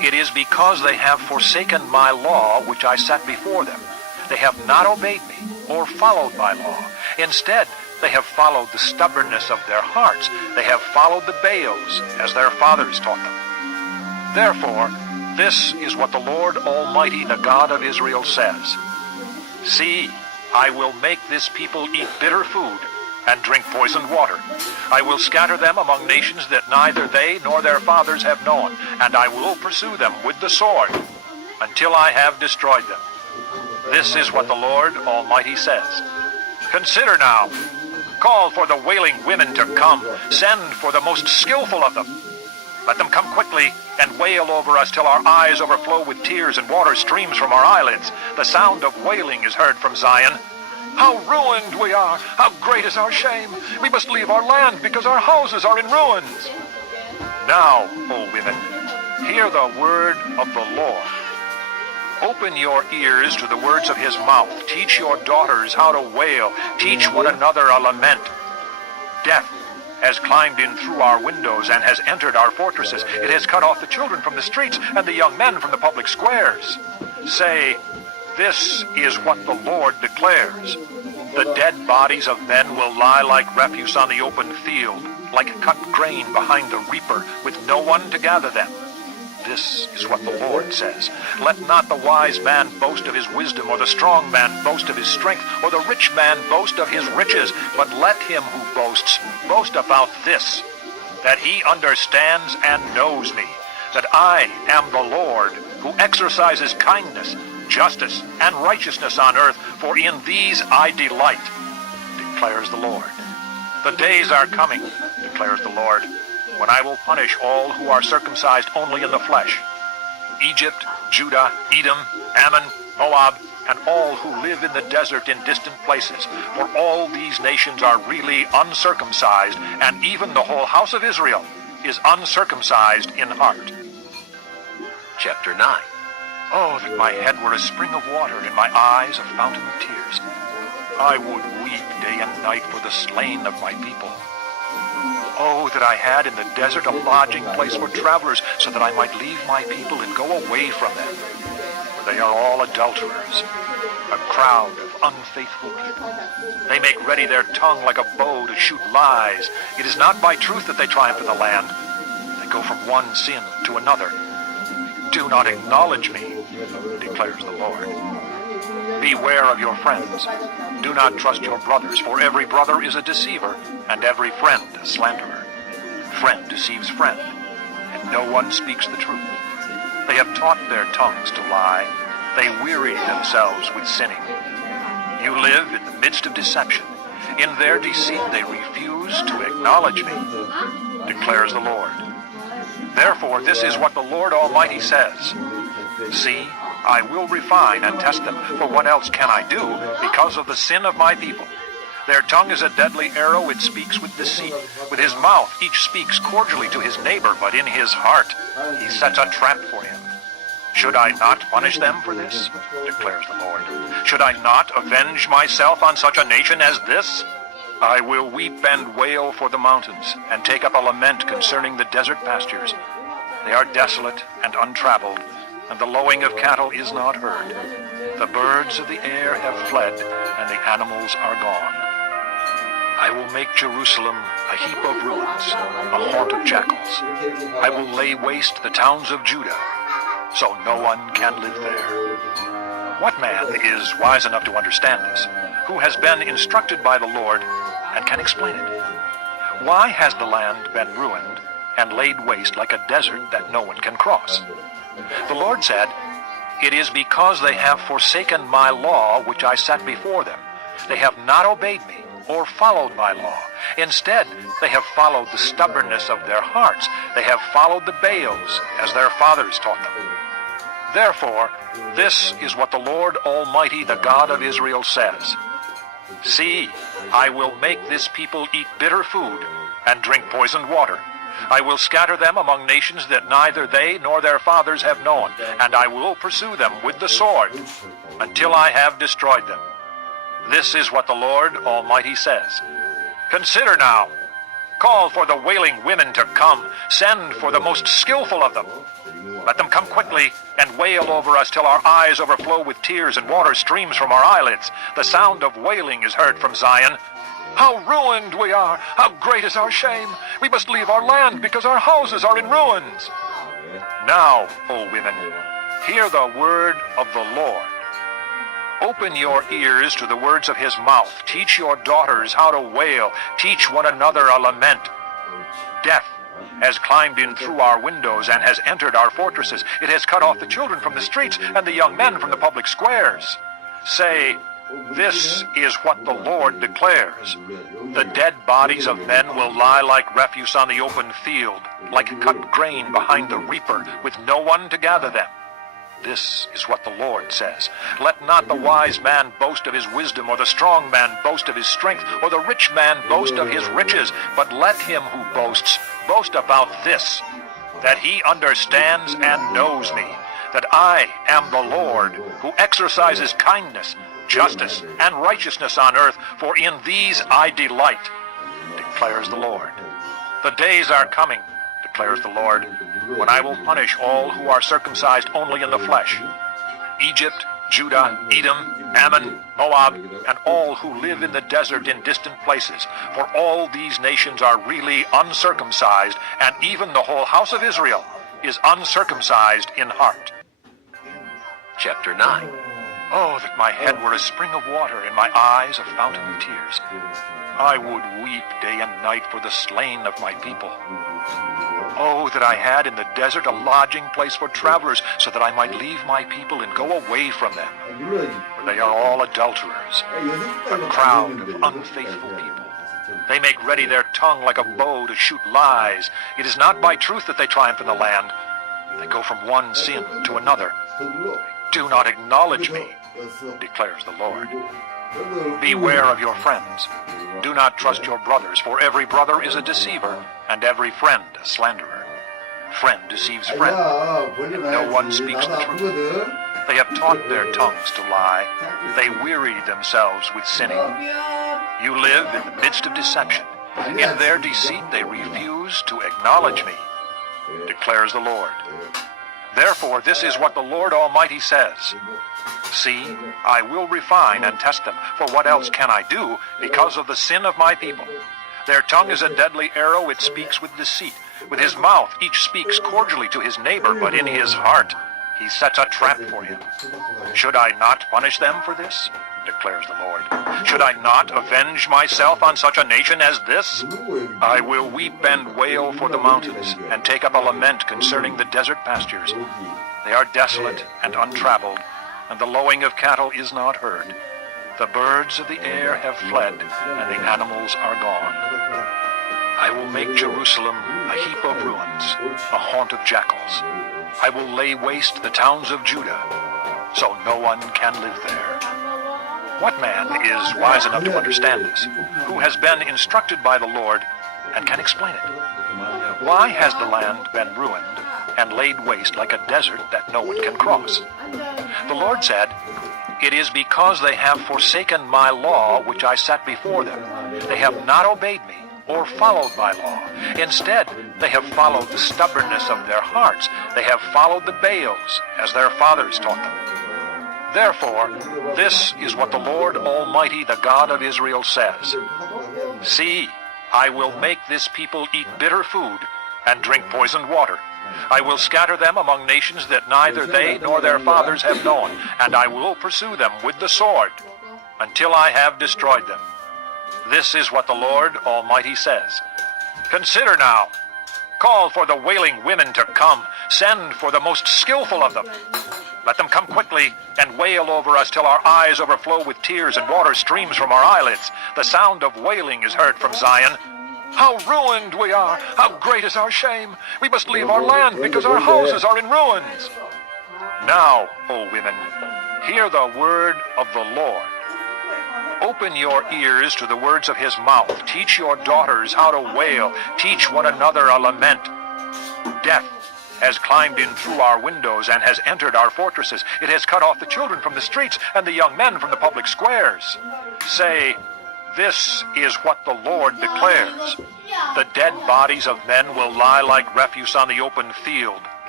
It is because they have forsaken my law which I set before them. They have not obeyed me or followed my law. Instead, they have followed the stubbornness of their hearts. They have followed the Baals as their fathers taught them. Therefore, this is what the Lord Almighty, the God of Israel, says. See, I will make this people eat bitter food and drink poisoned water. I will scatter them among nations that neither they nor their fathers have known, and I will pursue them with the sword until I have destroyed them. This is what the Lord Almighty says. Consider now. Call for the wailing women to come. Send for the most skillful of them. Let them come quickly and wail over us till our eyes overflow with tears and water streams from our eyelids. The sound of wailing is heard from Zion. How ruined we are! How great is our shame! We must leave our land because our houses are in ruins. Now, O women, hear the word of the Lord. Open your ears to the words of his mouth. Teach your daughters how to wail. Teach one another a lament. Death has climbed in through our windows and has entered our fortresses. It has cut off the children from the streets and the young men from the public squares. Say, this is what the Lord declares. The dead bodies of men will lie like refuse on the open field, like cut grain behind the reaper, with no one to gather them. This is what the Lord says. Let not the wise man boast of his wisdom, or the strong man boast of his strength, or the rich man boast of his riches, but let him who boasts boast about this, that he understands and knows me, that I am the Lord, who exercises kindness, justice, and righteousness on earth, for in these I delight, declares the Lord. The days are coming, declares the Lord, when I will punish all who are circumcised only in the flesh. Egypt, Judah, Edom, Ammon, Moab, and all who live in the desert in distant places, for all these nations are really uncircumcised, and even the whole house of Israel is uncircumcised in heart. Chapter 9. Oh, that my head were a spring of water, and my eyes a fountain of tears. I would weep day and night for the slain of my people. Oh, that I had in the desert a lodging place for travelers, so that I might leave my people and go away from them. For they are all adulterers, a crowd of unfaithful people. They make ready their tongue like a bow to shoot lies. It is not by truth that they triumph in the land. They go from one sin to another. Do not acknowledge me, declares the Lord. Beware of your friends. Do not trust your brothers, for every brother is a deceiver, and every friend a slanderer. Friend deceives friend, and no one speaks the truth. They have taught their tongues to lie. They weary themselves with sinning. You live in the midst of deception. In their deceit they refuse to acknowledge me, declares the Lord. Therefore, this is what the Lord Almighty says. See, I will refine and test them, for what else can I do because of the sin of my people? Their tongue is a deadly arrow, it speaks with deceit. With his mouth each speaks cordially to his neighbor, but in his heart he sets a trap for him. Should I not punish them for this? Declares the Lord. Should I not avenge myself on such a nation as this? I will weep and wail for the mountains, and take up a lament concerning the desert pastures. They are desolate and untraveled, and the lowing of cattle is not heard. The birds of the air have fled, and the animals are gone. I will make Jerusalem a heap of ruins, a haunt of jackals. I will lay waste the towns of Judah, so no one can live there. What man is wise enough to understand this, who has been instructed by the Lord and can explain it? Why has the land been ruined and laid waste like a desert that no one can cross? The Lord said, "It is because they have forsaken my law which I set before them. They have not obeyed me or followed my law. Instead, they have followed the stubbornness of their hearts. They have followed the Baals as their fathers taught them. Therefore, this is what the Lord Almighty, the God of Israel, says. See, I will make this people eat bitter food and drink poisoned water. I will scatter them among nations that neither they nor their fathers have known, and I will pursue them with the sword until I have destroyed them. This is what the Lord Almighty says. Consider now. Call for the wailing women to come. Send for the most skillful of them. Let them come quickly and wail over us till our eyes overflow with tears and water streams from our eyelids. The sound of wailing is heard from Zion. How ruined we are! How great is our shame! We must leave our land because our houses are in ruins. Now, O women, hear the word of the Lord. Open your ears to the words of his mouth. Teach your daughters how to wail. Teach one another a lament. Death has climbed in through our windows and has entered our fortresses. It has cut off the children from the streets and the young men from the public squares. Say, this is what the Lord declares. The dead bodies of men will lie like refuse on the open field, like cut grain behind the reaper, with no one to gather them. This is what the Lord says. Let not the wise man boast of his wisdom, or the strong man boast of his strength, or the rich man boast of his riches, but let him who boasts boast about this, that he understands and knows me, that I am the Lord, who exercises kindness, justice, and righteousness on earth, for in these I delight, declares the Lord. The days are coming, declares the Lord, when I will punish all who are circumcised only in the flesh. Egypt, Judah, Edom, Ammon, Moab, and all who live in the desert in distant places, for all these nations are really uncircumcised, and even the whole house of Israel is uncircumcised in heart. Chapter 9. Oh, that my head were a spring of water, and my eyes a fountain of tears. I would weep day and night for the slain of my people. Oh, that I had in the desert a lodging place for travelers, so that I might leave my people and go away from them. For they are all adulterers, a crowd of unfaithful people. They make ready their tongue like a bow to shoot lies. It is not by truth that they triumph in the land. They go from one sin to another. Do not acknowledge me, declares the Lord. Beware of your friends. Do not trust your brothers, for every brother is a deceiver, and every friend a slanderer. Friend deceives friend, and no one speaks the truth. They have taught their tongues to lie. They weary themselves with sinning. You live in the midst of deception. In their deceit they refuse to acknowledge me, declares the Lord. Therefore, this is what the Lord Almighty says. See, I will refine and test them, for what else can I do because of the sin of my people? Their tongue is a deadly arrow, it speaks with deceit. With his mouth each speaks cordially to his neighbor, but in his heart he sets a trap for him. Should I not punish them for this? Declares the Lord. Should I not avenge myself on such a nation as this? I will weep and wail for the mountains, and take up a lament concerning the desert pastures. They are desolate and untraveled, and the lowing of cattle is not heard. The birds of the air have fled, and the animals are gone. I will make Jerusalem a heap of ruins, a haunt of jackals. I will lay waste the towns of Judah, so no one can live there. What man is wise enough to understand this, who has been instructed by the Lord and can explain it? Why has the land been ruined and laid waste like a desert that no one can cross? The Lord said, "It is because they have forsaken my law which I set before them. They have not obeyed me or followed my law. Instead, they have followed the stubbornness of their hearts. They have followed the Baals as their fathers taught them. Therefore, this is what the Lord Almighty, the God of Israel, says. See, I will make this people eat bitter food and drink poisoned water. I will scatter them among nations that neither they nor their fathers have known, and I will pursue them with the sword until I have destroyed them. This is what the Lord Almighty says. Consider now. Call for the wailing women to come. Send for the most skillful of them. Let them come quickly and wail over us till our eyes overflow with tears and water streams from our eyelids. The sound of wailing is heard from Zion. How ruined we are! How great is our shame! We must leave our land because our houses are in ruins. Now, O women, hear the word of the Lord. Open your ears to the words of his mouth. Teach your daughters how to wail. Teach one another a lament. Death has climbed in through our windows and has entered our fortresses. It has cut off the children from the streets and the young men from the public squares. Say, this is what the Lord declares. The dead bodies of men will lie like refuse on the open field,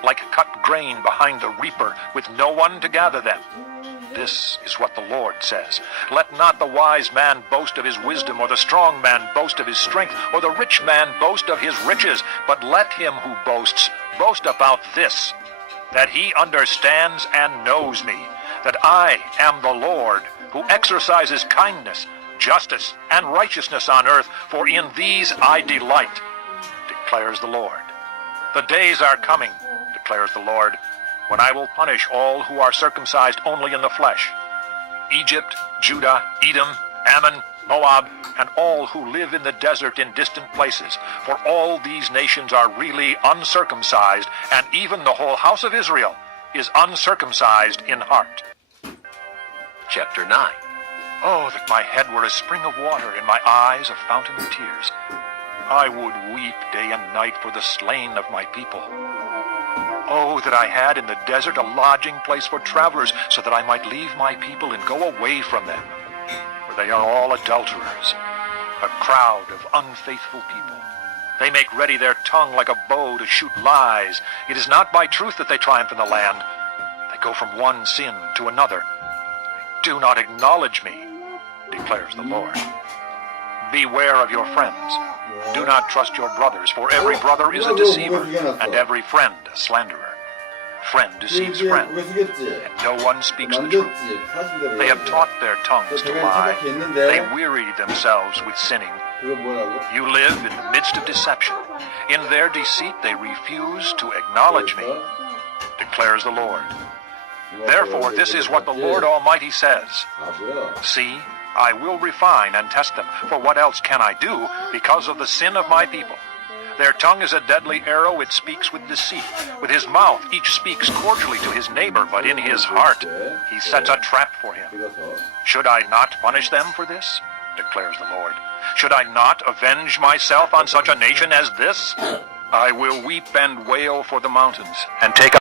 like cut grain behind the reaper, with no one to gather them. This is what the Lord says. Let not the wise man boast of his wisdom, or the strong man boast of his strength, or the rich man boast of his riches, but let him who boasts boast about this, that he understands and knows me, that I am the Lord, who exercises kindness, justice, and righteousness on earth, for in these I delight, declares the Lord. The days are coming, declares the Lord, when I will punish all who are circumcised only in the flesh. Egypt, Judah, Edom, Ammon, Moab, and all who live in the desert in distant places, for all these nations are really uncircumcised, and even the whole house of Israel is uncircumcised in heart. Chapter 9. Oh, that my head were a spring of water, and my eyes a fountain of tears. I would weep day and night for the slain of my people. Oh, that I had in the desert a lodging place for travelers, so that I might leave my people and go away from them. For they are all adulterers, a crowd of unfaithful people. They make ready their tongue like a bow to shoot lies. It is not by truth that they triumph in the land. They go from one sin to another. Do not acknowledge me, declares the Lord. Beware of your friends. Do not trust your brothers, for every brother is a deceiver, and every friend a slanderer. Friend deceives friend, and no one speaks the truth. They have taught their tongues to lie. They weary themselves with sinning. You live in the midst of deception. In their deceit they refuse to acknowledge me, declares the Lord. Therefore, this is what the Lord Almighty says. See, I will refine and test them, for what else can I do because of the sin of my people? Their tongue is a deadly arrow, it speaks with deceit. With his mouth each speaks cordially to his neighbor, but in his heart he sets a trap for him. Should I not punish them for this? Declares the Lord. Should I not avenge myself on such a nation as this? I will weep and wail for the mountains, and take